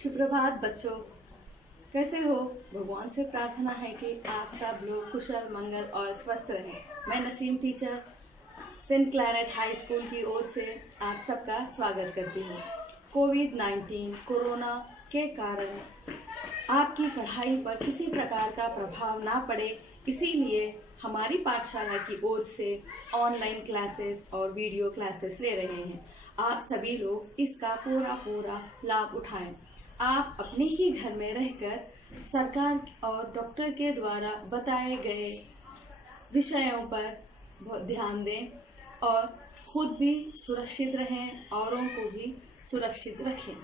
सुप्रभात बच्चों, कैसे हो। भगवान से प्रार्थना है कि आप सब लोग कुशल मंगल और स्वस्थ रहें। मैं Naseem teacher Saint Claret High School की ओर से आप सबका स्वागत करती हूँ। कोविड-19 कोरोना के कारण आपकी पढ़ाई पर किसी प्रकार का प्रभाव ना पड़े, इसीलिए हमारी पाठशाला की ओर से ऑनलाइन क्लासेस और वीडियो क्लासेस ले रहे हैं। आप सभी लोग इसका पूरा लाभ उठाएं। आप अपने ही घर में रहकर सरकार और डॉक्टर के द्वारा बताए गए विषयों पर बहुत ध्यान दें और खुद भी सुरक्षित रहें, औरों को भी सुरक्षित रखें,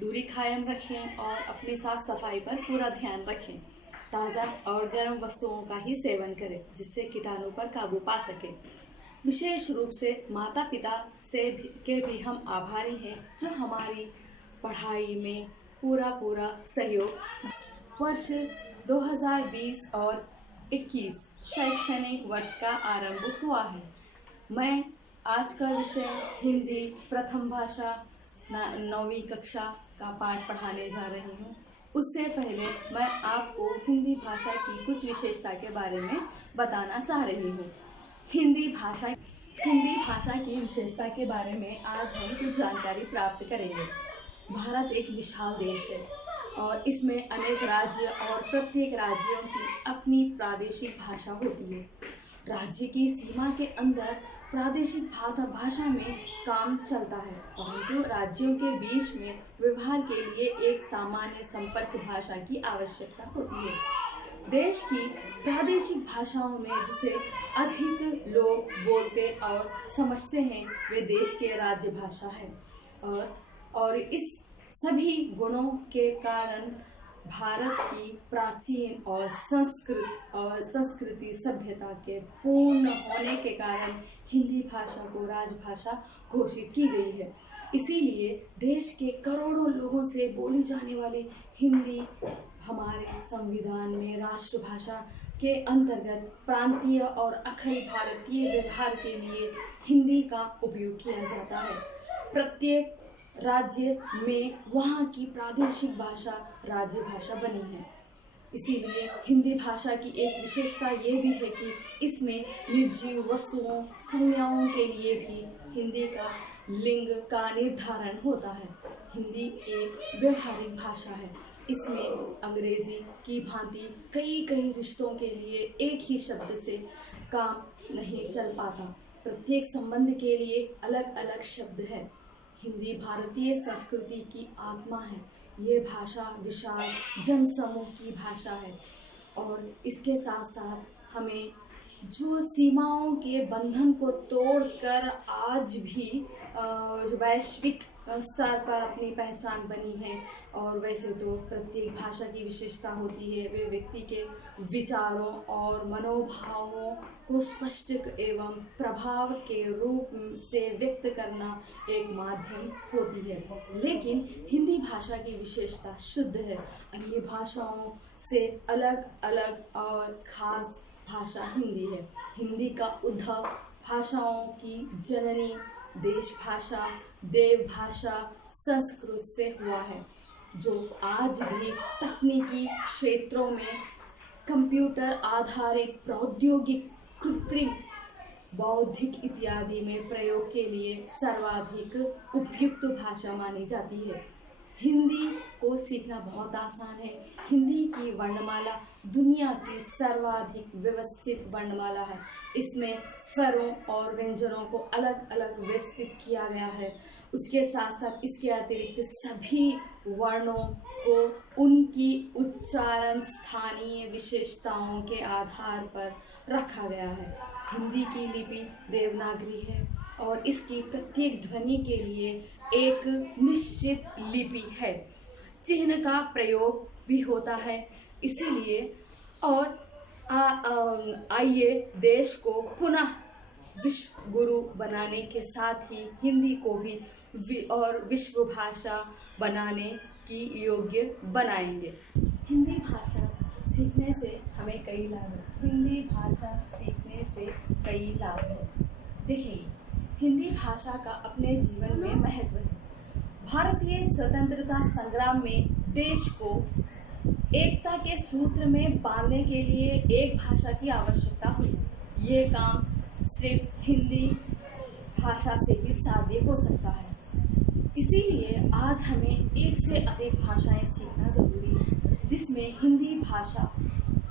दूरी कायम रखें और अपनी साफ सफाई पर पूरा ध्यान रखें। ताज़ा और गर्म वस्तुओं का ही सेवन करें जिससे कीटाणु पर काबू पा सकें। विशेष रूप से माता पिता के भी हम आभारी हैं जो हमारी पढ़ाई में पूरा सहयोग। वर्ष 2020 और 21 शैक्षणिक वर्ष का आरंभ हुआ है। मैं आज का विषय हिंदी प्रथम भाषा 9वीं कक्षा का पाठ पढ़ाने जा रही हूँ। उससे पहले मैं आपको हिंदी भाषा की कुछ विशेषता के बारे में बताना चाह रही हूँ। हिंदी भाषा की विशेषता के बारे में आज हम कुछ जानकारी प्राप्त करेंगे। भारत एक विशाल देश है और इसमें अनेक राज्य और प्रत्येक राज्यों की अपनी प्रादेशिक भाषा होती है। राज्य की सीमा के अंदर प्रादेशिक भाषा में काम चलता है, परंतु राज्यों के बीच में व्यवहार के लिए एक सामान्य संपर्क भाषा की आवश्यकता होती है। देश की प्रादेशिक भाषाओं में जिसे अधिक लोग बोलते और समझते हैं वे देश के राज्य भाषा है और इस सभी गुणों के कारण भारत की प्राचीन और संस्कृति सभ्यता के पूर्ण होने के कारण हिंदी भाषा को राजभाषा घोषित की गई है। इसीलिए देश के करोड़ों लोगों से बोली जाने वाली हिंदी हमारे संविधान में राष्ट्रभाषा के अंतर्गत प्रांतीय और अखिल भारतीय व्यवहार के लिए हिंदी का उपयोग किया जाता है। प्रत्येक राज्य में वहाँ की प्रादेशिक भाषा राज्य भाषा बनी है। इसीलिए हिंदी भाषा की एक विशेषता ये भी है कि इसमें निर्जीव वस्तुओं संज्ञाओं के लिए भी हिंदी का लिंग का निर्धारण होता है। हिंदी एक व्यवहारिक भाषा है। इसमें अंग्रेजी की भांति कई रिश्तों के लिए एक ही शब्द से काम नहीं चल पाता। प्रत्येक संबंध के लिए अलग अलग शब्द है। हिंदी भारतीय संस्कृति की आत्मा है। ये भाषा विशाल जनसमूह की भाषा है और इसके साथ साथ हमें जो सीमाओं के बंधन को तोड़कर आज भी वैश्विक स्तर पर अपनी पहचान बनी है। और वैसे तो प्रत्येक भाषा की विशेषता होती है, वे व्यक्ति के विचारों और मनोभावों को स्पष्ट एवं प्रभाव के रूप से व्यक्त करना एक माध्यम होती है। लेकिन हिंदी भाषा की विशेषता शुद्ध है। अन्य भाषाओं से अलग और खास भाषा हिंदी है। हिंदी का उद्भव भाषाओं की जननी देश भाषा देव भाषा संस्कृत से हुआ है, जो आज भी तकनीकी क्षेत्रों में कंप्यूटर आधारित प्रौद्योगिक कृत्रिम बौद्धिक इत्यादि में प्रयोग के लिए सर्वाधिक उपयुक्त भाषा मानी जाती है। हिंदी को सीखना बहुत आसान है। हिंदी की वर्णमाला दुनिया की सर्वाधिक व्यवस्थित वर्णमाला है। इसमें स्वरों और व्यंजनों को अलग अलग व्यवस्थित किया गया है। उसके साथ साथ इसके अतिरिक्त सभी वर्णों को उनकी उच्चारण स्थानीय विशेषताओं के आधार पर रखा गया है। हिंदी की लिपि देवनागरी है और इसकी प्रत्येक ध्वनि के लिए एक निश्चित लिपि है। चिन्ह का प्रयोग भी होता है। इसीलिए और आइए देश को पुनः विश्व गुरु बनाने के साथ ही हिंदी को भी और विश्व भाषा बनाने की योग्य बनाएंगे। हिंदी भाषा सीखने से हमें कई लाभ हैं। हिंदी भाषा सीखने से कई लाभ हैं। देखिए, हिंदी भाषा का अपने जीवन में महत्व है। भारतीय स्वतंत्रता संग्राम में देश को एकता के सूत्र में बांधने के लिए एक भाषा की आवश्यकता हुई। ये काम सिर्फ हिंदी भाषा से ही साध्य हो सकता है। इसीलिए आज हमें एक से अधिक भाषाएं सीखना ज़रूरी है, जिसमें हिंदी भाषा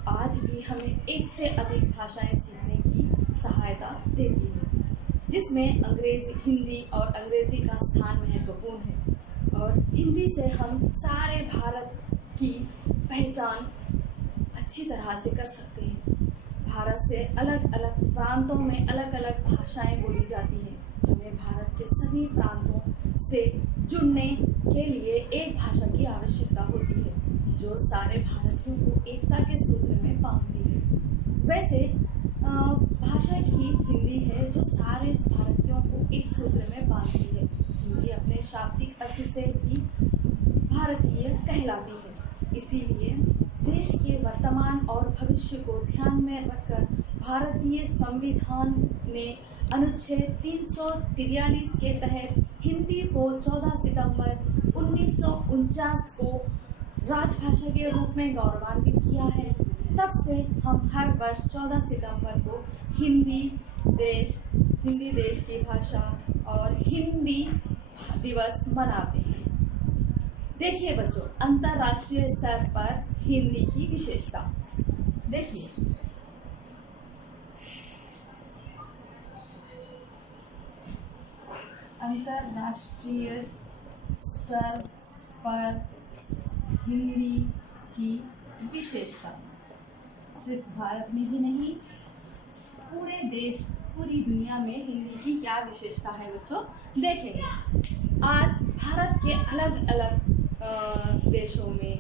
आज भी हमें एक से अधिक भाषाएं सीखने की सहायता देती है, जिसमें हिंदी और अंग्रेज़ी का स्थान महत्वपूर्ण है। और हिंदी से हम सारे भारत की पहचान अच्छी तरह से कर सकते हैं। भारत से अलग अलग प्रांतों में अलग अलग भाषाएं बोली जाती हैं। हमें भारत के सभी प्रांतों से जुड़ने के लिए एक भाषा की आवश्यकता होती है, जो सारे भारतीयों को एकता के सूत्र में बांधती है। वैसे भाषा ही हिंदी है जो सारे भारतीयों को एक सूत्र में बांधती है। हिंदी अपने शाब्दिक अर्थ से भी भारतीय कहलाती है। इसीलिए देश के वर्तमान और भविष्य को ध्यान में रखकर भारतीय संविधान ने अनुच्छेद 343 के तहत हिंदी को 14 सितंबर 1949 को राजभाषा के रूप में गौरवान्वित किया है। तब से हम हर वर्ष 14 सितंबर को हिंदी देश की भाषा और हिंदी दिवस मनाते हैं। देखिए बच्चों, अंतर्राष्ट्रीय स्तर पर हिंदी की विशेषता देखिए। अंतर्राष्ट्रीय स्तर पर हिंदी की विशेषता सिर्फ भारत में ही नहीं, पूरी दुनिया में हिंदी की क्या विशेषता है बच्चों, देखेंगे। आज भारत के अलग अलग देशों में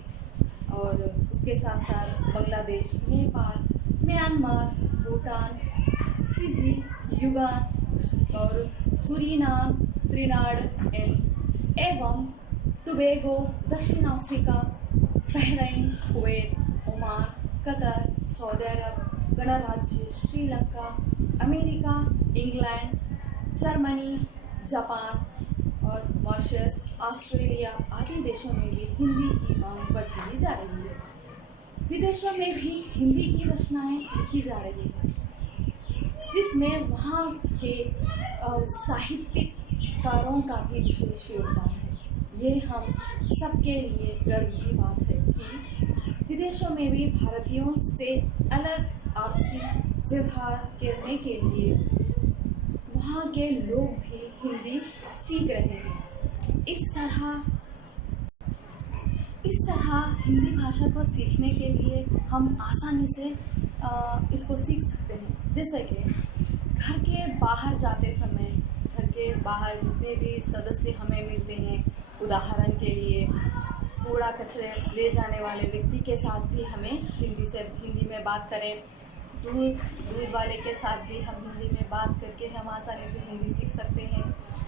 और उसके साथ साथ बांग्लादेश, नेपाल, म्यांमार, भूटान, फिजी, युगान और सूरीनाम, त्रिनाड एवं टोबैगो, दक्षिण Africa, Bahrain, Kuwait, Oman, Qatar, Saudi अरब, गणराज्य, Sri Lanka, America, England, Germany, Japan और मॉरिशस, ऑस्ट्रेलिया आदि देशों में भी हिंदी की मांग बढ़ती ही जा रही है। विदेशों में भी हिंदी की रचनाएं लिखी जा रही है, जिसमें वहाँ के साहित्यकारों का भी विशेष योगदान है। ये हम सबके लिए गर्व की बात है कि विदेशों में भी भारतीयों से अलग आपसी व्यवहार करने के लिए वहाँ के लोग भी हिंदी सीख रहे हैं। इस तरह हिंदी भाषा को सीखने के लिए हम आसानी से इसको सीख सकते हैं। जैसे कि घर के बाहर जाते समय, घर के बाहर जितने भी सदस्य हमें मिलते हैं, उदाहरण के लिए कूड़ा कचरे ले जाने वाले व्यक्ति के साथ भी हमें हिंदी में बात करें। दूध वाले के साथ भी हम हिंदी में बात करके हम आसानी से हिंदी सीख सकते हैं।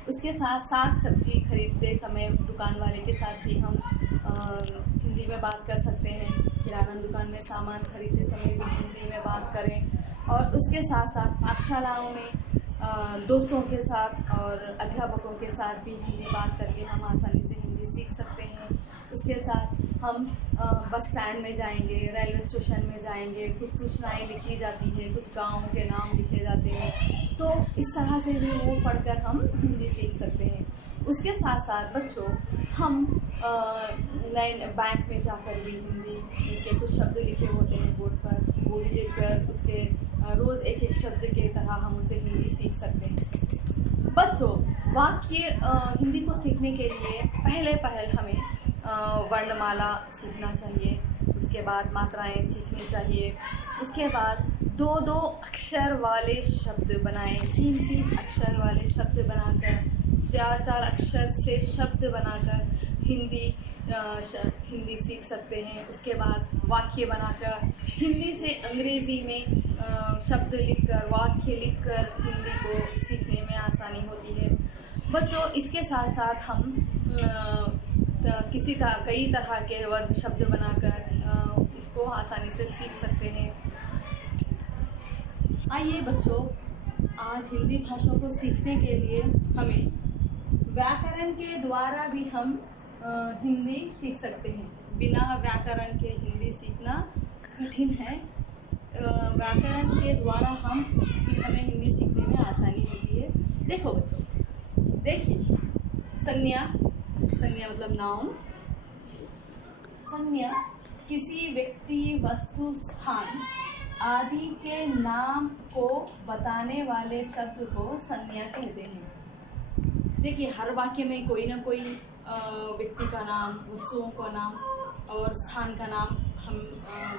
उसके साथ साग सब्जी खरीदते समय दुकान वाले के साथ भी हम हिंदी में बात कर सकते हैं। किराना दुकान में सामान खरीदते समय भी हिंदी में बात करें। और उसके साथ साथ पाठशालाओं में दोस्तों के साथ और अध्यापकों के साथ भी हिंदी बात करके हम आसानी से हिंदी सीख सकते हैं। उसके साथ हम बस स्टैंड में जाएंगे, रेलवे स्टेशन में जाएंगे, कुछ सूचनाएं लिखी जाती है, कुछ गाँव के नाम लिखे जाते हैं, तो इस तरह से भी वो पढ़कर हम हिंदी सीख सकते हैं। उसके साथ साथ बच्चों, हम बैंक में जाकर भी हिंदी के कुछ शब्द लिखे होते हैं बोर्ड पर, वो भी देखकर उसके रोज़ एक एक शब्द के तरह हम उसे हिंदी सीख सकते हैं। बच्चों, वाक्य हिंदी को सीखने के लिए पहल हमें वर्णमाला सीखना चाहिए। उसके बाद मात्राएं सीखनी चाहिए। उसके बाद 2-2 अक्षर वाले शब्द बनाएं, 3-3 अक्षर वाले शब्द बनाकर, 4-4 अक्षर से शब्द बनाकर हिंदी सीख सकते हैं। उसके बाद वाक्य बनाकर हिंदी से अंग्रेज़ी में शब्द लिखकर, वाक्य लिखकर हिंदी को सीखने में आसानी होती है। बच्चों, इसके साथ साथ हम कई तरह के वर्ग शब्द बनाकर उसको आसानी से सीख सकते हैं। आइए बच्चों, आज हिंदी भाषा को सीखने के लिए हमें व्याकरण के द्वारा भी हम हिंदी सीख सकते हैं। बिना व्याकरण के हिंदी सीखना कठिन है। व्याकरण के द्वारा हमें हिंदी सीखने में आसानी होती है। देखो बच्चों, देखिए, संज्ञा, संज्ञा मतलब नाउन। संज्ञा किसी व्यक्ति, वस्तु, स्थान आदि के नाम को बताने वाले शब्द को संज्ञा कहते हैं। देखिए, हर वाक्य में कोई ना कोई व्यक्ति का नाम, वस्तुओं का नाम और स्थान का नाम हम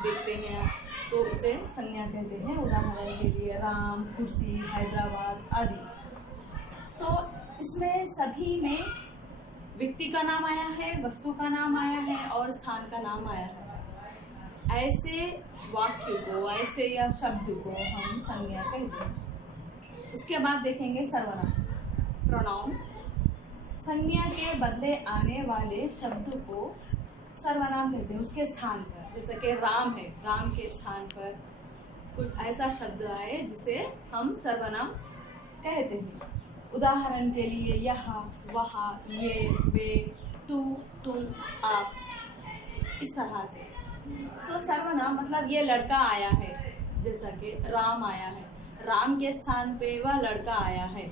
देखते हैं, तो उसे संज्ञा कहते हैं। उदाहरण के लिए राम, कुर्सी, हैदराबाद आदि। इसमें सभी में व्यक्ति का नाम आया है, वस्तु का नाम आया है और स्थान का नाम आया है। ऐसे वाक्य को, ऐसे या शब्द को हम संज्ञा कहते हैं। उसके बाद देखेंगे सर्वनाम, प्रोनाउन। संज्ञा के बदले आने वाले शब्द को सर्वनाम कहते हैं। उसके स्थान पर, जैसे कि राम है, राम के स्थान पर कुछ ऐसा शब्द आए जिसे हम सर्वनाम कहते हैं। उदाहरण के लिए यहाँ, वहाँ, ये, वे, तू, तुम, आप, इस तरह से। सर्वनाम मतलब ये लड़का आया है, जैसा कि राम आया है, राम के स्थान पे वह लड़का आया है।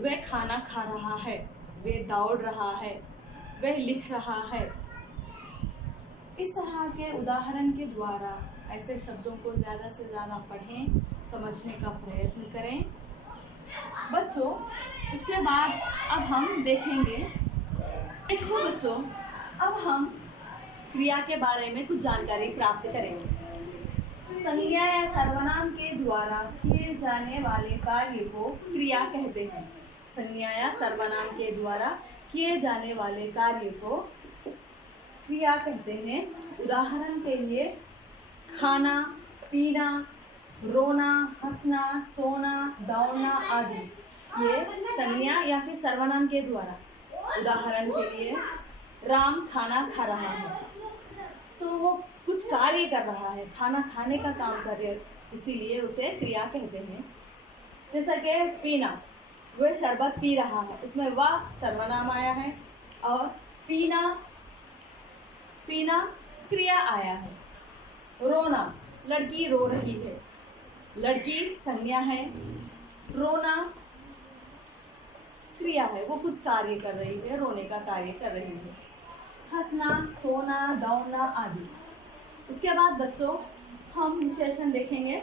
वह खाना खा रहा है, वह दौड़ रहा है, वह लिख रहा है। इस तरह के उदाहरण के द्वारा ऐसे शब्दों को ज़्यादा से ज़्यादा पढ़ें, समझने का प्रयत्न करें बच्चों। इसके बाद अब हम देखेंगे, देखो बच्चों, अब हम क्रिया के बारे में कुछ जानकारी प्राप्त करेंगे। संज्ञा या सर्वनाम के द्वारा किए जाने वाले कार्य को क्रिया कहते हैं। संज्ञा या सर्वनाम के द्वारा किए जाने वाले कार्य को क्रिया कहते हैं। उदाहरण के लिए खाना, पीना, रोना, हंसना, सोना, दौड़ना आदि, ये संज्ञा या फिर सर्वनाम के द्वारा। उदाहरण के लिए राम खाना खा रहा है, तो वो कुछ कार्य कर रहा है, खाना खाने का काम कर रहे, इसीलिए उसे क्रिया कहते हैं। जैसा कि पीना, वह शरबत पी रहा है, इसमें वह सर्वनाम आया है और पीना, पीना क्रिया आया है। रोना, लड़की रो रही है, लड़की संज्ञा है, रोना क्रिया है, वो कुछ कार्य कर रही है, रोने का कार्य कर रही है। हंसना, सोना, दौड़ना आदि। उसके बाद बच्चों हम विशेषण देखेंगे।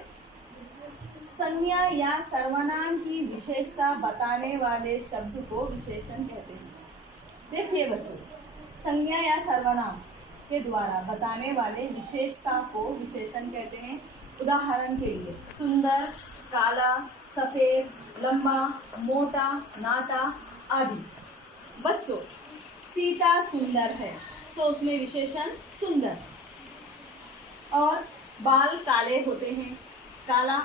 संज्ञा या सर्वनाम की विशेषता बताने वाले शब्द को विशेषण कहते हैं। देखिए बच्चों, संज्ञा या सर्वनाम के द्वारा बताने वाले विशेषता को विशेषण कहते हैं। उदाहरण के लिए सुंदर, काला, सफेद, लंबा, मोटा, नाटा आदि। बच्चों, सीता सुंदर है, तो उसमें विशेषण सुंदर। और बाल काले होते हैं, काला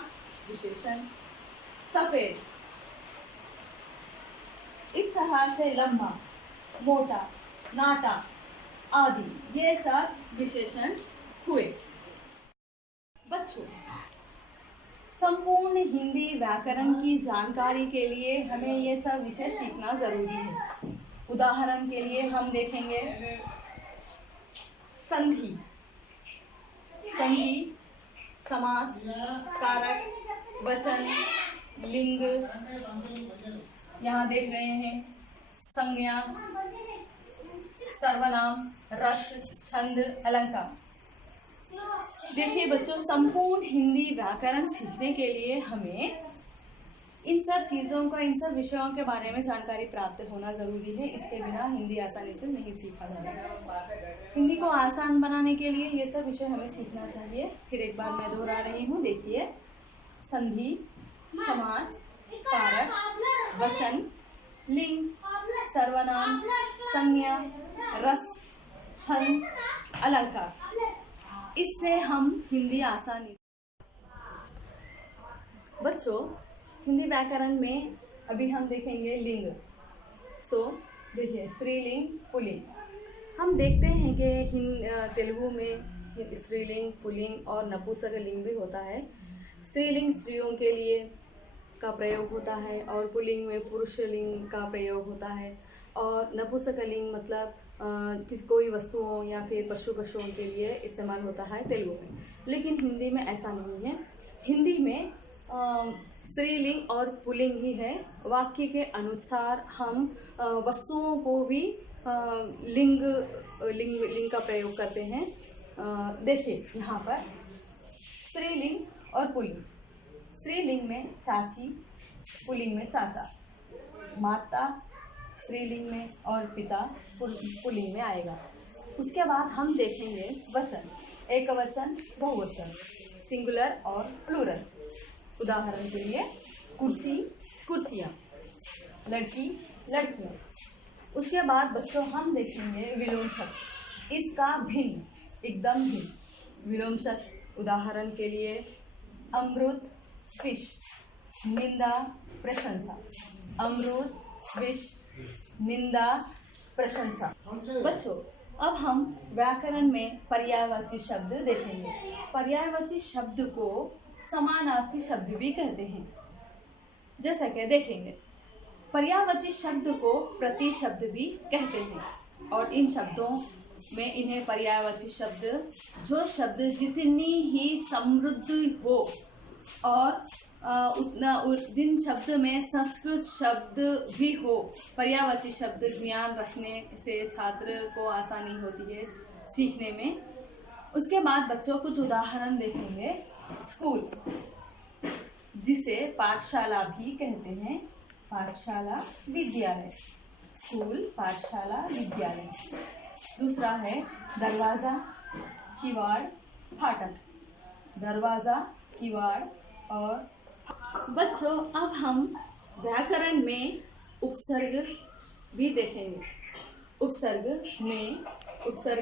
विशेषण सफेद। इस तरह से लंबा, मोटा, नाटा आदि, ये सब विशेषण हुए। बच्चों, संपूर्ण हिंदी व्याकरण की जानकारी के लिए हमें ये सब विषय सीखना जरूरी है। उदाहरण के लिए हम देखेंगे संधि, संधि, समास, कारक, वचन, लिंग, यहाँ देख रहे हैं संज्ञा, सर्वनाम, रस, छंद, अलंकार। देखिए बच्चों, संपूर्ण हिंदी व्याकरण सीखने के लिए हमें इन सब चीज़ों का, इन सब विषयों के बारे में जानकारी प्राप्त होना ज़रूरी है। इसके बिना हिंदी आसानी से नहीं सीखा जाएगा। हिंदी को आसान बनाने के लिए ये सब विषय हमें सीखना चाहिए। फिर एक बार मैं दोहरा रही हूँ, देखिए संधि, समास, कारक, वचन, लिंग, सर्वनाम, संज्ञा, रस, छंद, अलंकार। इससे हम हिंदी आसानी। बच्चों, हिंदी व्याकरण में अभी हम देखेंगे लिंग। देखिए स्त्रीलिंग, पुल्लिंग। हम देखते हैं कि तेलुगु में स्त्रीलिंग, पुल्लिंग और नपुंसकलिंग भी होता है। स्त्रीलिंग स्त्रियों के लिए, का प्रयोग होता है और पुल्लिंग में पुरुषलिंग का प्रयोग होता है और नपुंसकलिंग मतलब कोई वस्तुओं या फिर पशुओं के लिए इस्तेमाल होता है तेलुगु में। लेकिन हिंदी में ऐसा नहीं है। हिंदी में स्त्रीलिंग और पुल्लिंग ही है। वाक्य के अनुसार हम वस्तुओं को भी लिंग का प्रयोग करते हैं। देखिए यहाँ पर स्त्रीलिंग और पुल्लिंग। स्त्रीलिंग में चाची, पुल्लिंग में चाचा, माता स्त्रीलिंग में और पिता पुल्लिंग में आएगा। उसके बाद हम देखेंगे वचन, एक वचन, बहुवचन, सिंगुलर और प्लूरल। उदाहरण के लिए कुर्सी, कुर्सियाँ, लड़की, लड़कियाँ। उसके बाद बच्चों हम देखेंगे विलोम शब्द। इसका भिन्न, एकदम भिन्न विलोम शब्द। उदाहरण के लिए अमृत, फिश, निंदा, प्रशंसा। अमृत, फिश, निंदा, प्रशंसा। बच्चों अब हम व्याकरण में पर्यायवाची शब्द देखेंगे। पर्यायवाची शब्द को समानार्थी शब्द भी कहते हैं। जैसा कि देखेंगे पर्यायवाची शब्द को प्रतिशब्द भी कहते हैं और इन शब्दों में इन्हें पर्यायवाची शब्द, जो शब्द जितनी ही समृद्ध हो और जिन शब्द में संस्कृत शब्द भी हो। पर्यायवाची शब्द ज्ञान रखने से छात्र को आसानी होती है सीखने में। उसके बाद बच्चों कुछ उदाहरण देखेंगे। स्कूल, जिसे पाठशाला भी कहते हैं, पाठशाला, विद्यालय। स्कूल, पाठशाला, विद्यालय। दूसरा है दरवाज़ा, किवाड़, फाटक। दरवाज़ा, किवाड़ और बच्चों अब हम व्याकरण में उपसर्ग भी देखेंगे। उपसर्ग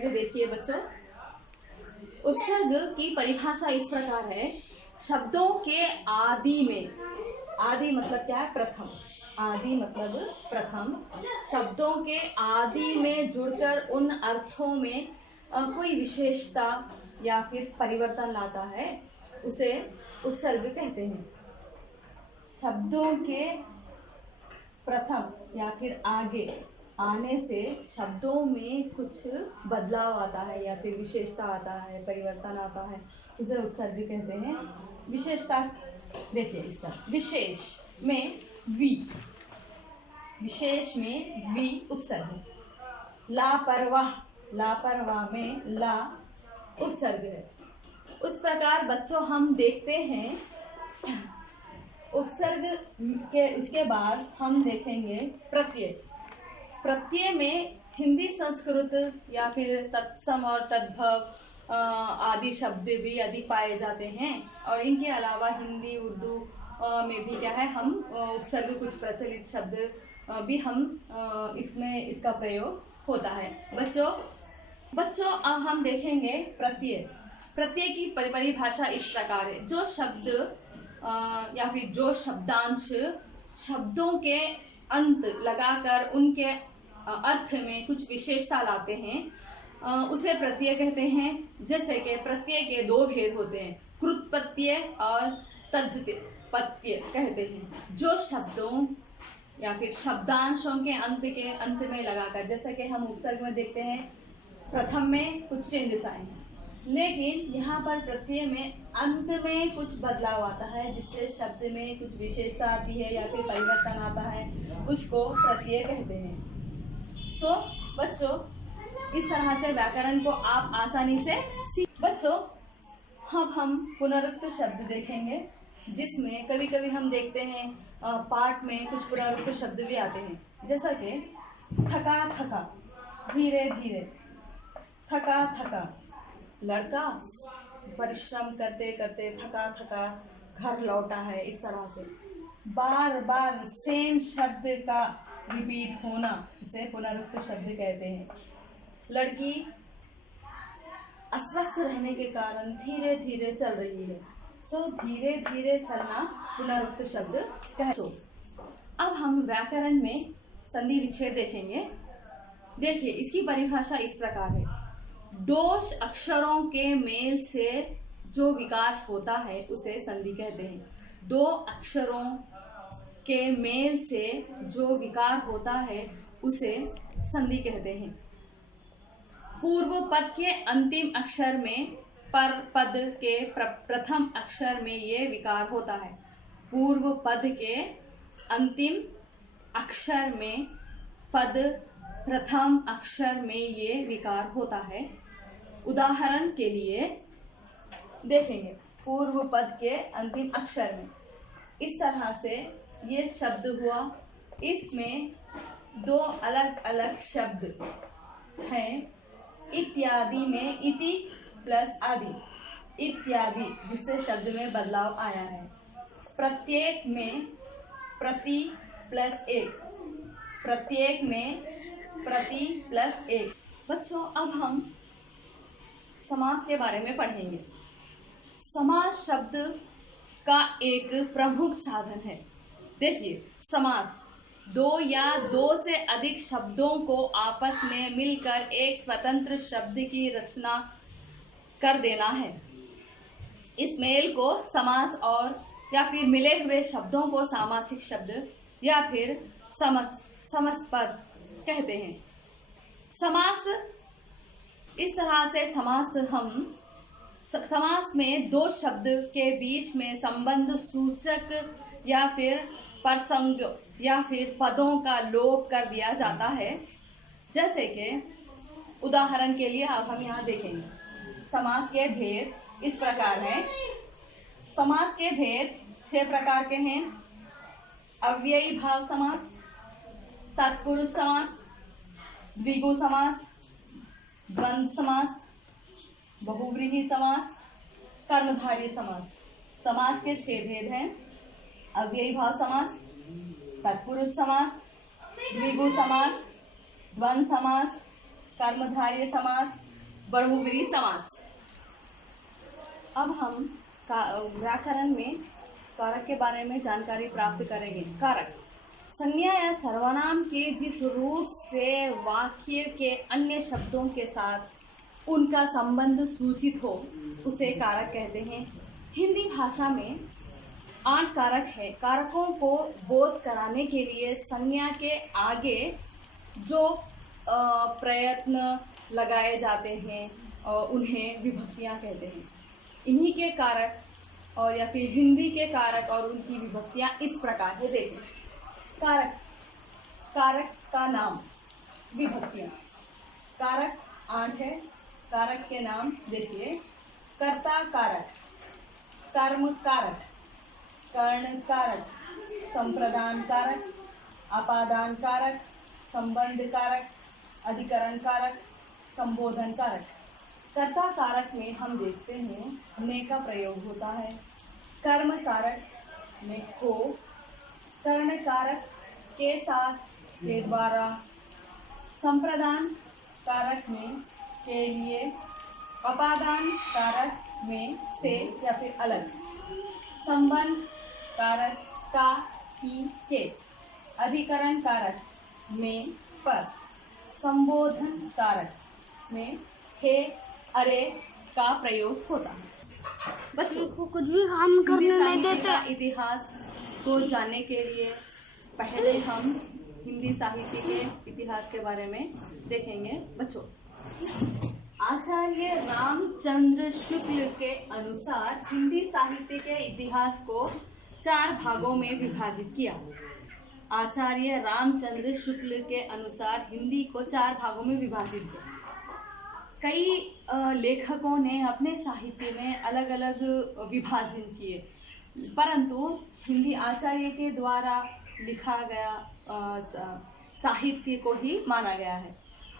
देखिए बच्चों, उपसर्ग की परिभाषा इस प्रकार है। शब्दों के आदि में, आदि मतलब क्या है? प्रथम। आदि मतलब प्रथम। शब्दों के आदि में जुड़कर उन अर्थों में कोई विशेषता या फिर परिवर्तन लाता है, उसे उपसर्ग कहते हैं। शब्दों के प्रथम या फिर आगे आने से शब्दों में कुछ बदलाव आता है या फिर विशेषता आता है, परिवर्तन आता है, उसे उपसर्ग कहते हैं। विशेषता देखिए इसका, विशेष में वी, विशेष में वी उपसर्ग। लापरवाह, लापरवाह में ला उपसर्ग है। उस प्रकार बच्चों हम देखते हैं उपसर्ग के। उसके बाद हम देखेंगे प्रत्यय। प्रत्यय में हिंदी, संस्कृत या फिर तत्सम और तद्भव आदि शब्द भी अधिक पाए जाते हैं और इनके अलावा हिंदी, उर्दू में भी क्या है, हम उपसर्ग कुछ प्रचलित शब्द भी हम इसमें इसका प्रयोग होता है। बच्चों अब हम देखेंगे प्रत्यय। प्रत्यय की परिभाषा इस प्रकार है। जो शब्द या फिर जो शब्दांश शब्दों के अंत लगाकर उनके अर्थ में कुछ विशेषता लाते हैं, उसे प्रत्यय कहते हैं। जैसे कि प्रत्यय के दो भेद होते हैं, कृत प्रत्यय और तद्धित प्रत्यय कहते हैं। जो शब्दों या फिर शब्दांशों के अंत में लगाकर, जैसे कि हम उपसर्ग में देखते हैं प्रथम में कुछ चेंजेस आए हैं, लेकिन यहाँ पर प्रत्यय में अंत में कुछ बदलाव आता है जिससे शब्द में कुछ विशेषता आती है या फिर परिवर्तन आता है, उसको प्रत्यय कहते हैं। बच्चों इस तरह से व्याकरण को आप आसानी से सीख। बच्चों अब हम पुनरुक्त शब्द देखेंगे, जिसमें कभी कभी हम देखते हैं पाठ में कुछ पुनरुक्त शब्द भी आते हैं। जैसा कि थका थका, धीरे धीरे, थका थका। लड़का परिश्रम करते करते थका थका घर लौटा है, इस तरह से बार बार सेम शब्द का रिपीट होना, इसे पुनरुक्त शब्द कहते हैं। लड़की अस्वस्थ रहने के कारण धीरे धीरे चल रही है, धीरे धीरे चलना पुनरुक्त शब्द कहते। अब हम व्याकरण में संधि विच्छेद देखेंगे। देखिए इसकी परिभाषा इस प्रकार है। दो अक्षरों के मेल से जो विकास होता है उसे संधि कहते हैं। दो अक्षरों के मेल से जो विकार होता है उसे संधि कहते हैं। पूर्व पद के अंतिम अक्षर में पर पद के प्रथम अक्षर में ये विकार होता है। पूर्व पद के अंतिम अक्षर में पद प्रथम अक्षर में ये विकार होता है। उदाहरण के लिए देखेंगे, पूर्व पद के अंतिम अक्षर में इस तरह से ये शब्द हुआ। इसमें दो अलग अलग शब्द हैं। इत्यादि में इति प्लस आदि, इत्यादि जिससे शब्द में बदलाव आया है। प्रत्येक में प्रति प्लस एक, प्रत्येक में प्रति प्लस एक। बच्चों, अब हम समास के बारे में पढ़ेंगे। समास शब्द का एक प्रमुख साधन है। देखिए, समास दो या दो से अधिक शब्दों को आपस में मिलकर एक स्वतंत्र शब्द की रचना कर देना है। इस मेल को समास और या फिर मिले हुए शब्दों को सामासिक शब्द या फिर समासपद कहते हैं। समास, इस तरह से समास में दो शब्द के बीच में संबंध सूचक या फिर प्रसंग या फिर पदों का लोप कर दिया जाता है। जैसे कि उदाहरण के लिए अब हम यहाँ देखेंगे, समास के भेद इस प्रकार हैं। समास के भेद 6 प्रकार के हैं। अव्ययी भाव समास, तत्पुरुष समास, द्विगु समास, द्वंद्व समास, बहुव्रीहि समास, कर्मधारय समास। समास के 6 भेद हैं। अव्ययी भाव समास, तत्पुरुष समास, द्विगु समास, द्वंद्व समास, कर्मधारय समास, बहुव्रीहि समास। अब हम व्याकरण में कारक के बारे में जानकारी प्राप्त करेंगे। कारक संज्ञा या सर्वनाम के जिस रूप से वाक्य के अन्य शब्दों के साथ उनका संबंध सूचित हो उसे कारक कहते हैं। हिंदी भाषा में 8 कारक है। कारकों को बोध कराने के लिए संज्ञा के आगे जो प्रयत्न लगाए जाते हैं उन्हें विभक्तियाँ कहते हैं। इन्हीं के कारक और या फिर हिंदी के कारक और उनकी विभक्तियाँ इस प्रकार है। देखें, कारक, कारक का नाम, विभक्तियाँ। कारक 8 है। कारक के नाम देखिए, कर्ता कारक, कर्म कारक, कर्ण कारक, संप्रदान कारक, अपादान कारक, संबंध कारक, अधिकरण कारक, संबोधन कारक। कर्ता कारक में हम देखते हैं में का प्रयोग होता है। कर्म कारक में को, कर्ण कारक के साथ, के द्वारा, संप्रदान कारक में के लिए, अपादान कारक में से या फिर अलग, संबंध कारक का, की, के, अधिकरण कारक में पर, संबोधन कारक में हे, अरे का प्रयोग होता है। बच्चों को कुछ भी काम करने नहीं देते। इतिहास को जानने के लिए पहले हम हिंदी साहित्य के इतिहास के बारे में देखेंगे। बच्चों, आचार्य रामचंद्र शुक्ल के अनुसार हिंदी साहित्य के इतिहास को 4 भागों में विभाजित किया। आचार्य रामचंद्र शुक्ल के अनुसार हिंदी को 4 भागों में विभाजित किया। कई लेखकों ने अपने साहित्य में अलग अलग विभाजन किए, परंतु हिंदी आचार्य के द्वारा लिखा गया साहित्य को ही माना गया है।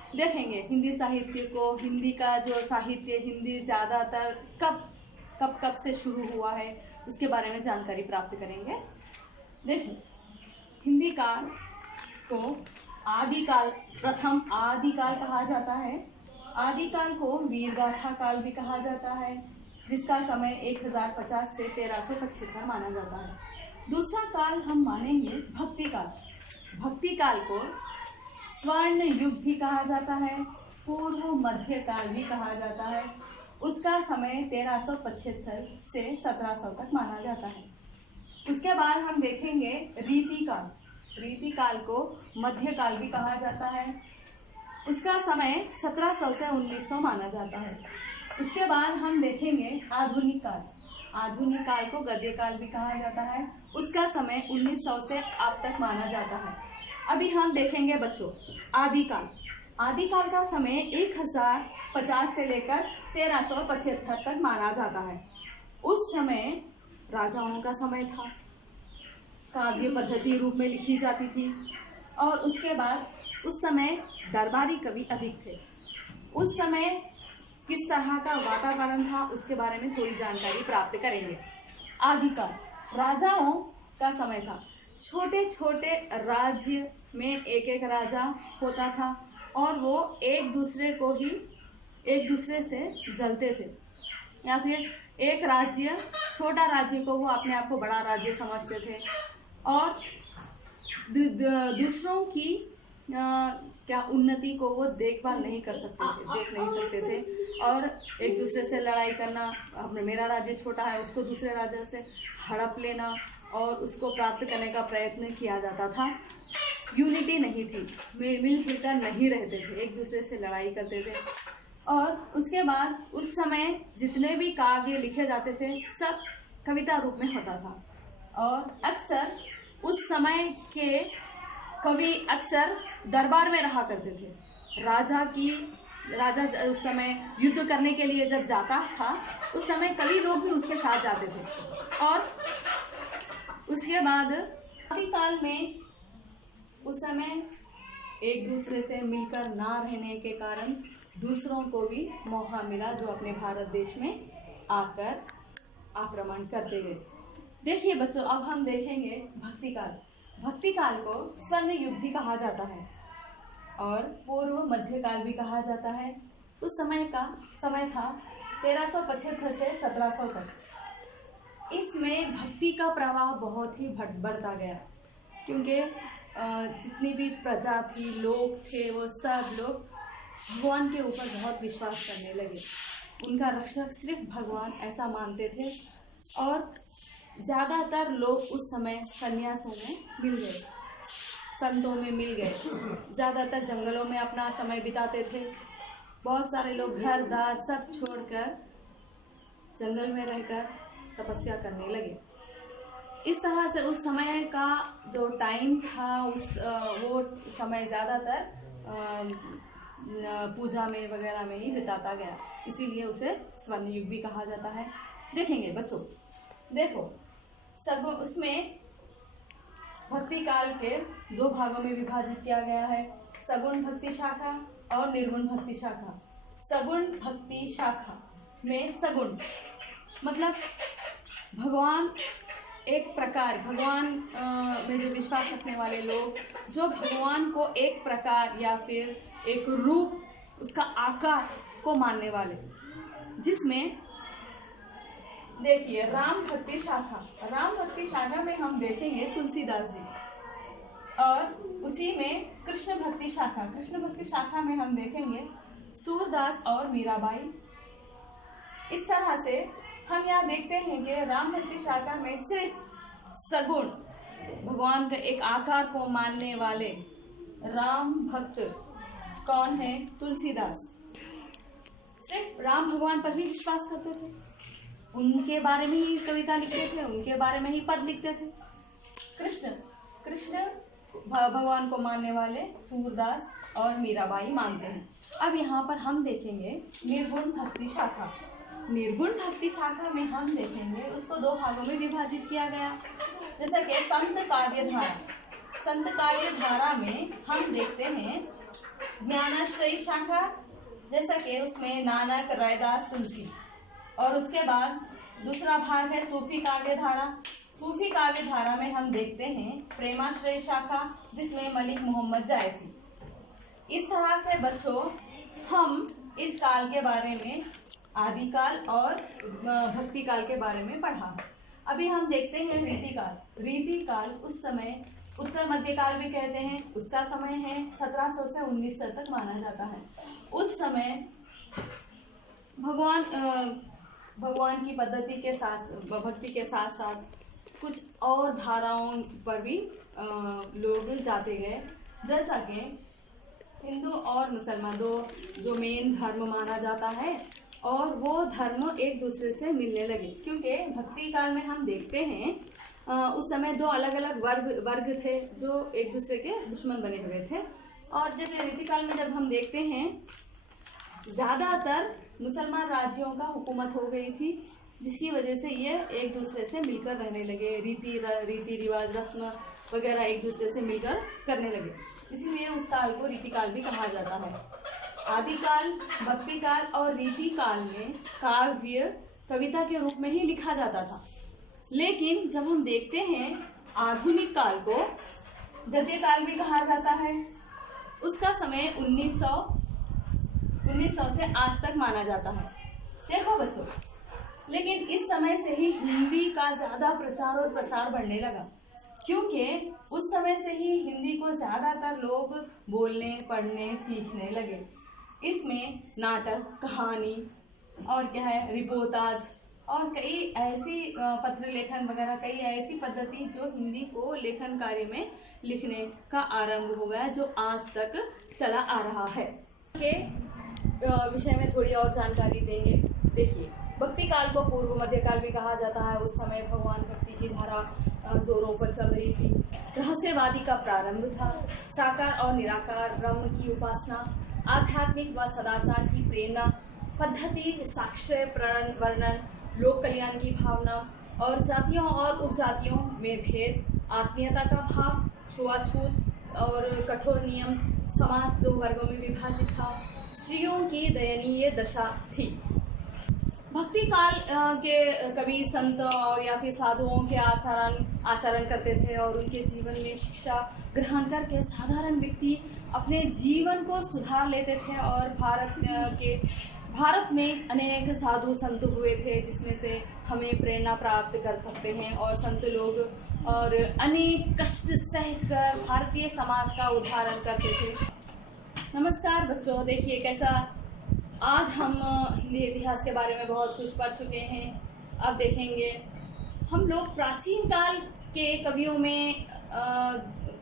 देखेंगे हिंदी साहित्य को, हिंदी का जो साहित्य, हिंदी ज़्यादातर कब से शुरू हुआ है उसके बारे में जानकारी प्राप्त करेंगे। देखिए, हिंदी काल को आदिकाल, प्रथम आदिकाल कहा जाता है। आदिकाल को वीरगाथा काल भी कहा जाता है, जिसका समय 1050 से 1375 माना जाता है। दूसरा काल हम मानेंगे भक्ति काल। भक्ति काल को स्वर्ण युग भी कहा जाता है, पूर्व मध्य काल भी कहा जाता है। उसका समय 1375 से 1700 तक माना जाता है। उसके बाद हम देखेंगे रीतिकाल। रीतिकाल को मध्यकाल भी कहा जाता है। उसका समय 1700 से 1900 माना जाता है। उसके बाद हम देखेंगे आधुनिक काल। आधुनिक काल को गद्यकाल भी कहा जाता है। उसका समय 1900 से अब तक माना जाता है। अभी हम देखेंगे बच्चों आदिकाल। आदिकाल का समय 1050 से लेकर 1375 तक माना जाता है। उस समय राजाओं का समय था, काव्य पद्धति रूप में लिखी जाती थी, और उसके बाद उस समय दरबारी कवि अधिक थे। उस समय किस तरह का वातावरण था उसके बारे में थोड़ी जानकारी प्राप्त करेंगे। आदिकाल राजाओं का समय था। छोटे छोटे राज्य में एक एक राजा होता था और वो एक दूसरे से जलते थे, या फिर एक राज्य छोटा राज्य को वो अपने आप को बड़ा राज्य समझते थे और दूसरों की क्या उन्नति को वो देख नहीं सकते थे और एक दूसरे से लड़ाई करना, अपने मेरा राज्य छोटा है उसको दूसरे राज्य से हड़प लेना और उसको प्राप्त करने का प्रयत्न किया जाता था। यूनिटी नहीं थी, मिलजुल कर नहीं रहते थे, एक दूसरे से लड़ाई करते थे। और उसके बाद उस समय जितने भी काव्य लिखे जाते थे सब कविता रूप में होता था और अक्सर उस समय के कवि अक्सर दरबार में रहा करते थे। राजा उस समय युद्ध करने के लिए जब जाता था उस समय कवि लोग भी उसके साथ जाते थे। और उसके बाद आदिकाल में उस समय एक दूसरे से मिलकर ना रहने के कारण दूसरों को भी मौका मिला जो अपने भारत देश में आकर आक्रमण करते गए। देखिए बच्चों, अब हम देखेंगे भक्तिकाल। भक्तिकाल को स्वर्ण युग भी कहा जाता है और पूर्व मध्यकाल भी कहा जाता है। उस समय था 1375 से 1700 तक। इसमें भक्ति का प्रवाह बहुत ही बढ़ता गया, क्योंकि जितनी भी प्रजा थी, लोग थे, वो सब लोग भगवान के ऊपर बहुत विश्वास करने लगे। उनका रक्षक सिर्फ भगवान ऐसा मानते थे और ज़्यादातर लोग उस समय सन्यासों में मिल गए, संतों में मिल गए। ज़्यादातर जंगलों में अपना समय बिताते थे। बहुत सारे लोग घर दार सब छोड़कर जंगल में रहकर तपस्या करने लगे। इस तरह से उस समय का जो टाइम था वो समय ज़्यादातर पूजा में वगैरह में ही बिताता गया, इसीलिए उसे स्वर्ण युग भी कहा जाता है। देखेंगे बच्चों, देखो उसमें भक्ति काल के दो भागों में विभाजित किया गया है, सगुण भक्ति शाखा और निर्गुण भक्ति शाखा। सगुण भक्ति शाखा में सगुण मतलब भगवान में जो विश्वास रखने वाले लोग जो भगवान को एक प्रकार या फिर एक रूप, उसका आकार को मानने वाले, जिसमें देखिए राम भक्ति शाखा में हम देखेंगे तुलसीदास जी, और उसी में कृष्ण भक्ति शाखा में हम देखेंगे सूरदास और मीराबाई। इस तरह से हम यहाँ देखते हैं कि राम भक्ति शाखा में सिर्फ सगुण भगवान का एक आकार को मानने वाले राम भक्त कौन है? तुलसीदास। सिर्फ राम भगवान पर ही विश्वास करते थे, उनके बारे में ही कविता लिखते थे, उनके बारे में ही पद लिखते थे। कृष्ण भगवान को मानने वाले सूरदास और मीराबाई मानते हैं। अब यहाँ पर हम देखेंगे निर्गुण भक्ति शाखा। निर्गुण भक्ति शाखा में हम देखेंगे उसको दो भागों में विभाजित किया गया, जैसा कि संत काव्य धारा में हम देखते हैं ज्ञानाश्रयी शाखा, जैसा कि उसमें नानक, रैदास, तुलसी। और उसके बाद दूसरा भाग है सूफी काव्य धारा में हम देखते हैं प्रेमाश्रय शाखा, जिसमें मलिक मोहम्मद जायसी। इस तरह से बच्चों हम इस काल के बारे में, आदिकाल और भक्ति काल के बारे में पढ़ा। अभी हम देखते हैं रीतिकाल उस समय उत्तर मध्यकाल भी कहते हैं, उसका समय है 1700 से 1900 तक माना जाता है। उस समय भगवान की पद्धति के साथ, भक्ति के साथ साथ कुछ और धाराओं पर भी लोग जाते गए, जैसा कि हिंदू और मुसलमान दो जो मेन धर्म माना जाता है, और वो धर्म एक दूसरे से मिलने लगे, क्योंकि भक्ति काल में हम देखते हैं उस समय दो अलग अलग वर्ग थे जो एक दूसरे के दुश्मन बने हुए थे। और जैसे रीतिकाल में जब हम देखते हैं, ज़्यादातर मुसलमान राज्यों का हुकूमत हो गई थी, जिसकी वजह से ये एक दूसरे से मिलकर रहने लगे, रीति रिवाज रस्म वगैरह एक दूसरे से मिलकर करने लगे, इसीलिए उस काल को रीतिकाल भी कहा जाता है। आदिकाल, भक्ति काल और रीति काल में काव्य कविता के रूप में ही लिखा जाता था, लेकिन जब हम देखते हैं आधुनिक काल को गद्य काल भी कहा जाता है। उसका समय 1900 से आज तक माना जाता है। देखो बच्चों, लेकिन इस समय से ही हिंदी का ज़्यादा प्रचार और प्रसार बढ़ने लगा, क्योंकि उस समय से ही हिंदी को ज़्यादातर लोग बोलने, पढ़ने, सीखने लगे। इसमें नाटक, कहानी और क्या है, रिपोर्टाज और कई ऐसी पत्र लेखन वगैरह, कई ऐसी पद्धति जो हिंदी को लेखन कार्य में लिखने का आरंभ हुआ है, जो आज तक चला आ रहा है। के विषय में थोड़ी और जानकारी देंगे। देखिए, भक्ति काल को पूर्व मध्यकाल भी कहा जाता है। उस समय भगवान भक्ति की धारा जोरों पर चल रही थी। रहस्यवादी का प्रारंभ था। साकार और निराकार ब्रह्म की उपासना, आध्यात्मिक व सदाचार की प्रेरणा, पद्धति, साक्ष्य, वर्णन, लोक कल्याण की भावना और जातियों और उपजातियों में भेद, आत्मीयता का भाव, छुआछूत और कठोर नियम, समाज दो वर्गों में विभाजित था, स्त्रियों की दयनीय दशा थी। भक्ति काल के कबीर संत और या फिर साधुओं के आचरण करते थे और उनके जीवन में शिक्षा ग्रहण करके साधारण व्यक्ति अपने जीवन को सुधार लेते थे। और भारत में अनेक साधु संत हुए थे, जिसमें से हमें प्रेरणा प्राप्त कर सकते हैं। और संत लोग और अनेक कष्ट सहकर भारतीय समाज का उद्धारण करते थे। नमस्कार बच्चों, देखिए कैसा आज हम हिंदी इतिहास के बारे में बहुत कुछ पढ़ चुके हैं। अब देखेंगे हम लोग प्राचीन काल के कवियों में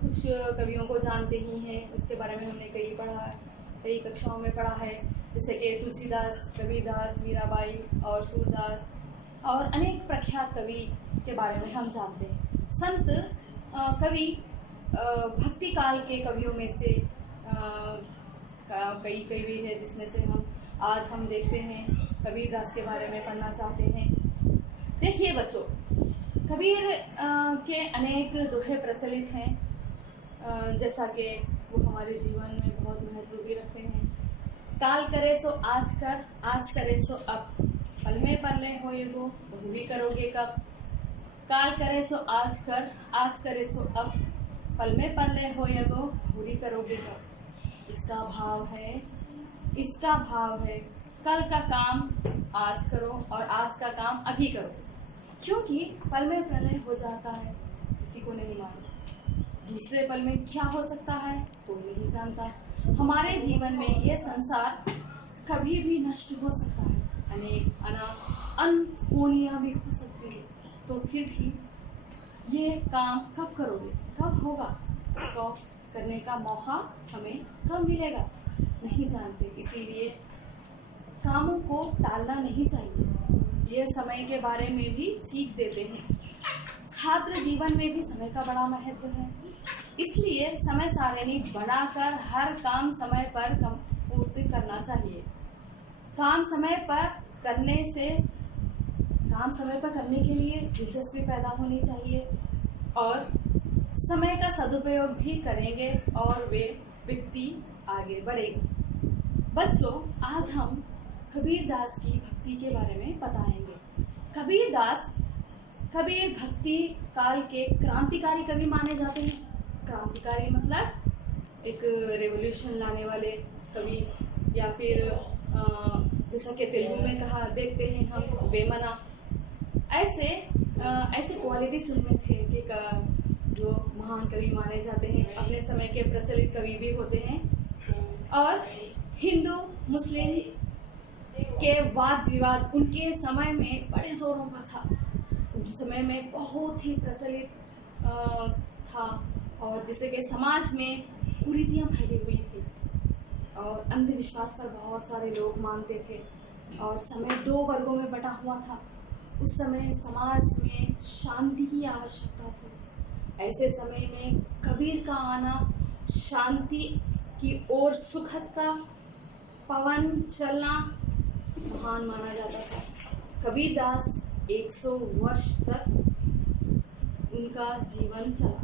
कुछ कवियों को जानते ही हैं, उसके बारे में हमने कई कक्षाओं में पढ़ा है, जैसे कि तुलसीदास, कबीरदास, मीराबाई और सूरदास और अनेक प्रख्यात कवि के बारे में हम जानते हैं। संत कवि भक्ति काल के कवियों में से कई कवि है, जिसमें से आज हम देखते हैं कबीरदास के बारे में पढ़ना चाहते हैं। देखिए बच्चों, कबीर के अनेक दोहे प्रचलित हैं, जैसा कि वो हमारे जीवन में बहुत महत्व भी रखते हैं। काल करे सो आज कर, आज करे सो अब, पल में पल हो ये गो, बहु भी करोगे कब। काल करे सो आज कर, आज करे सो अब, पल में पल हो ये गो, बहु भी करोगे कब। इसका भाव है कल का काम आज करो और आज का काम अभी करो, क्योंकि पल में प्रलय हो जाता है, किसी को नहीं मालूम। दूसरे पल में क्या हो सकता है कोई नहीं जानता। हमारे जीवन में ये संसार कभी भी नष्ट हो सकता है, अनेक अनहोनियाँ भी हो सकती है। तो फिर भी ये काम कब करोगे, कब होगा, तो करने का मौका हमें कब मिलेगा नहीं जानते। इसीलिए कामों को टालना नहीं चाहिए। ये समय के बारे में भी सीख देते हैं। छात्र जीवन में भी समय का बड़ा महत्व है, इसलिए समय सारिणी बनाकर हर काम समय पर पूर्ति करना चाहिए। काम समय पर करने के लिए दिलचस्पी पैदा होनी चाहिए और समय का सदुपयोग भी करेंगे और वे व्यक्ति आगे बढ़ेगा। बच्चों, आज हम कबीरदास की भक्ति के बारे में बताएंगे। कबीर भक्ति काल के क्रांतिकारी कवि माने जाते हैं। क्रांतिकारी मतलब एक रेवोल्यूशन लाने वाले कवि, या फिर जैसा कि तेलुगु में कहा देखते हैं हम वेमना। ऐसे क्वालिटीज उनमें थे कि जो महान कवि माने जाते हैं। अपने समय के प्रचलित कवि भी होते हैं। और हिंदू मुस्लिम के वाद विवाद उनके समय में बड़े जोरों पर था। समय में बहुत ही प्रचलित था, और जिससे कि समाज में कुरीतियाँ फैली हुई थी और अंधविश्वास पर बहुत सारे लोग मानते थे, और समय दो वर्गों में बटा हुआ था। उस समय समाज में शांति की आवश्यकता थी। ऐसे समय में कबीर का आना शांति की ओर सुखद का पवन चलना महान माना जाता था। कबीरदास 100 वर्ष तक उनका जीवन चला।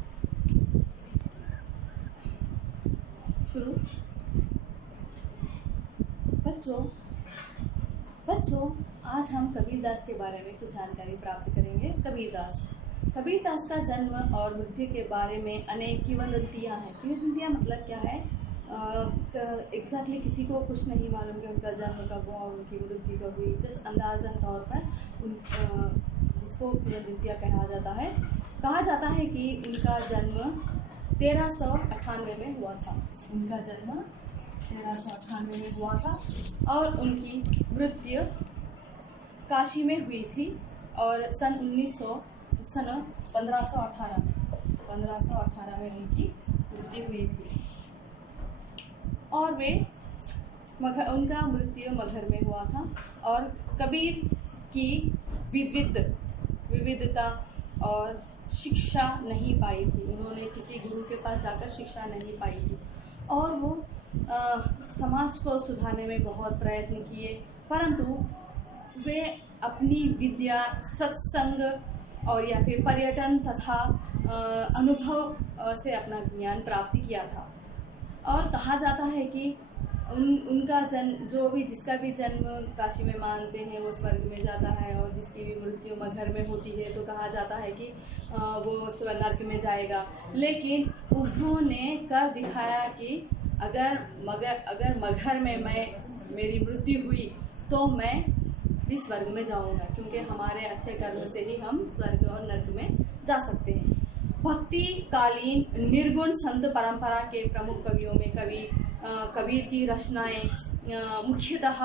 शुरू। बच्चों आज हम कबीरदास के बारे में कुछ जानकारी प्राप्त करेंगे। कबीरदास का जन्म और मृत्यु के बारे में अनेक किंवदंतियाँ हैं। किंवदंतियाँ मतलब क्या है, एग्जैक्टली किसी को कुछ नहीं मालूम कि उनका जन्म कब हुआ और उनकी मृत्यु कब हुई। जस्ट अंदाज़न तौर पर जिसको किंवदंतियाँ कहा जाता है कि उनका जन्म 1398 में हुआ था। उनका जन्म 1398 में हुआ था और उनकी मृत्यु काशी में हुई थी और सन 1518 में उनकी मृत्यु हुई थी। और उनका मृत्यु मगहर में हुआ था। और कबीर की विविधता और शिक्षा नहीं पाई थी। उन्होंने किसी गुरु के पास जाकर शिक्षा नहीं पाई थी और वो समाज को सुधारने में बहुत प्रयत्न किए, परंतु वे अपनी विद्या, सत्संग और या फिर पर्यटन तथा अनुभव से अपना ज्ञान प्राप्ति किया था। और कहा जाता है कि उनका जन्म जिसका भी जन्म काशी में मानते हैं वो स्वर्ग में जाता है, और जिसकी भी मृत्यु मगहर में होती है तो कहा जाता है कि वो नर्क में जाएगा। लेकिन उन्होंने कर दिखाया कि अगर मगहर में मेरी मृत्यु हुई तो मैं भी स्वर्ग में जाऊंगा, क्योंकि हमारे अच्छे कर्म से ही हम स्वर्ग और नर्क में जा सकते हैं। भक्ति कालीन निर्गुण संत परंपरा के प्रमुख कवियों में कबीर की रचनाएं मुख्यतः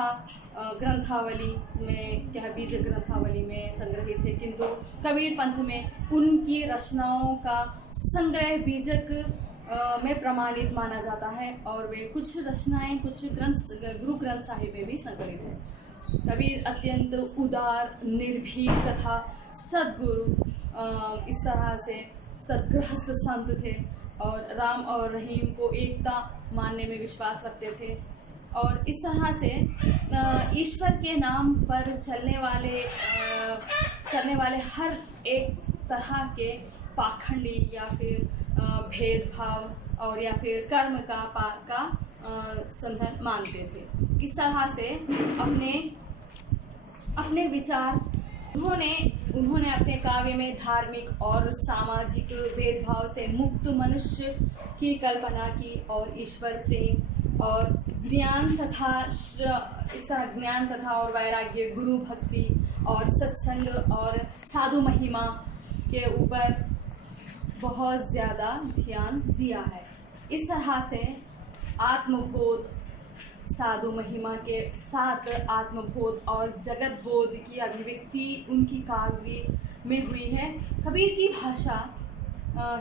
ग्रंथावली में बीज ग्रंथावली में संग्रहित है, किंतु कबीर पंथ में उनकी रचनाओं का संग्रह बीजक में प्रमाणित माना जाता है और वे कुछ रचनाएं कुछ गुरु ग्रंथ साहिब में भी संकलित है। कबीर अत्यंत उदार, निर्भीक तथा सद्गुरु इस तरह से सद्गृहस्थ संत थे और राम और रहीम को एकता मानने में विश्वास रखते थे। और इस तरह से ईश्वर के नाम पर चलने वाले हर एक तरह के पाखंडी या फिर भेदभाव और या फिर कर्म का संधन मानते थे। इस तरह से अपने विचार उन्होंने अपने काव्य में धार्मिक और सामाजिक भेदभाव से मुक्त मनुष्य की कल्पना की और ईश्वर प्रेम और ज्ञान तथा और वैराग्य, गुरु भक्ति और सत्संग और साधु महिमा के ऊपर बहुत ज़्यादा ध्यान दिया है। इस तरह से आत्मबोध, साधु महिमा के साथ आत्मबोध और जगत बोध की अभिव्यक्ति उनकी काव्य में हुई है। कबीर की भाषा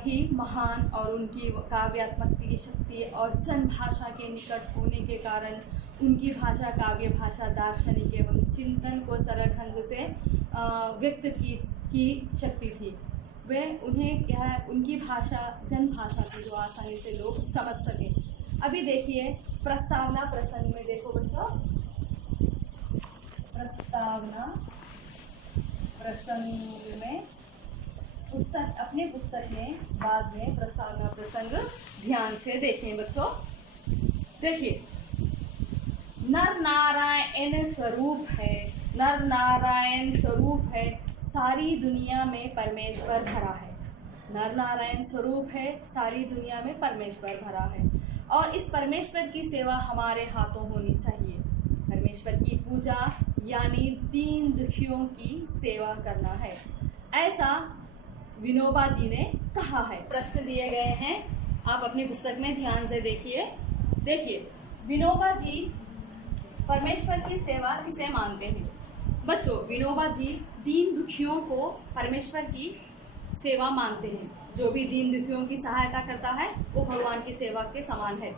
ही महान और उनकी काव्यात्मक की शक्ति और जन भाषा के निकट होने के कारण उनकी भाषा काव्य भाषा दार्शनिक एवं चिंतन को सरल ढंग से व्यक्त की शक्ति थी। उनकी भाषा जन भाषा थी जो आसानी से लोग समझ सके। अभी देखिए प्रस्तावना प्रसंग में, देखो बच्चों, प्रस्तावना प्रसंग में अपने पुस्तक में बाद में प्रस्तावना प्रसंग ध्यान से देखें बच्चों। देखिए, नर नारायण स्वरूप है, सारी दुनिया में परमेश्वर भरा है। नर नारायण स्वरूप है, सारी दुनिया में परमेश्वर भरा है और इस परमेश्वर की सेवा हमारे हाथों होनी चाहिए। परमेश्वर की पूजा यानी दीन दुखियों की सेवा करना है, ऐसा विनोबा जी ने कहा है। प्रश्न दिए गए हैं, आप अपनी पुस्तक में ध्यान से देखिए विनोबा जी परमेश्वर की सेवा किसे मानते हैं? बच्चों, विनोबा जी दीन दुखियों को परमेश्वर की सेवा मानते हैं। जो भी दीन दुखियों की सहायता करता है वो भगवान की सेवा के समान है।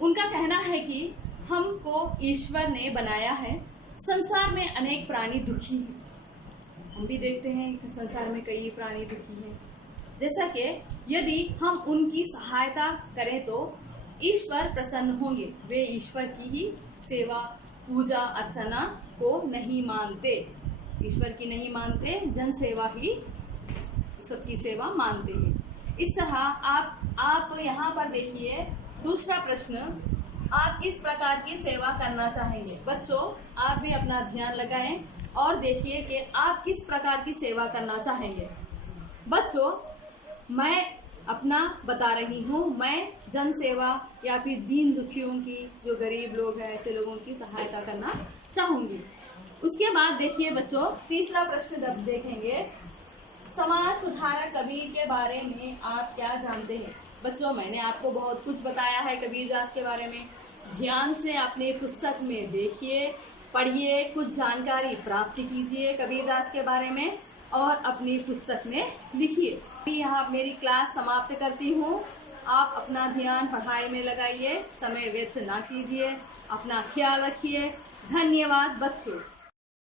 उनका कहना है कि हमको ईश्वर ने बनाया है। संसार में अनेक प्राणी दुखी हैं। हम भी देखते हैं कि संसार में कई प्राणी दुखी हैं। जैसा कि यदि हम उनकी सहायता करें तो ईश्वर प्रसन्न होंगे। वे ईश्वर की ही सेवा, पूजा अर्चना को नहीं मानते, ईश्वर की नहीं मानते, जन सेवा ही सबकी सेवा मानते हैं। इस तरह आप यहाँ पर देखिए दूसरा प्रश्न, आप किस प्रकार की सेवा करना चाहेंगे? बच्चों, आप भी अपना ध्यान लगाएं और देखिए कि आप किस प्रकार की सेवा करना चाहेंगे। बच्चों, मैं अपना बता रही हूँ, मैं जन सेवा या फिर दीन दुखियों की, जो गरीब लोग हैं ऐसे लोगों की सहायता करना चाहूँगी। उसके बाद देखिए बच्चों, तीसरा प्रश्न जब देखेंगे, समाज सुधारक कबीर के बारे में आप क्या जानते हैं? बच्चों, मैंने आपको बहुत कुछ बताया है कबीरदास के बारे में। ध्यान से अपने पुस्तक में देखिए, पढ़िए, कुछ जानकारी प्राप्त कीजिए कबीरदास के बारे में और अपनी पुस्तक में लिखिए। यहाँ मेरी क्लास समाप्त करती हूँ। आप अपना ध्यान पढ़ाई में लगाइए, समय व्यर्थ ना कीजिए, अपना ख्याल रखिए। धन्यवाद बच्चों।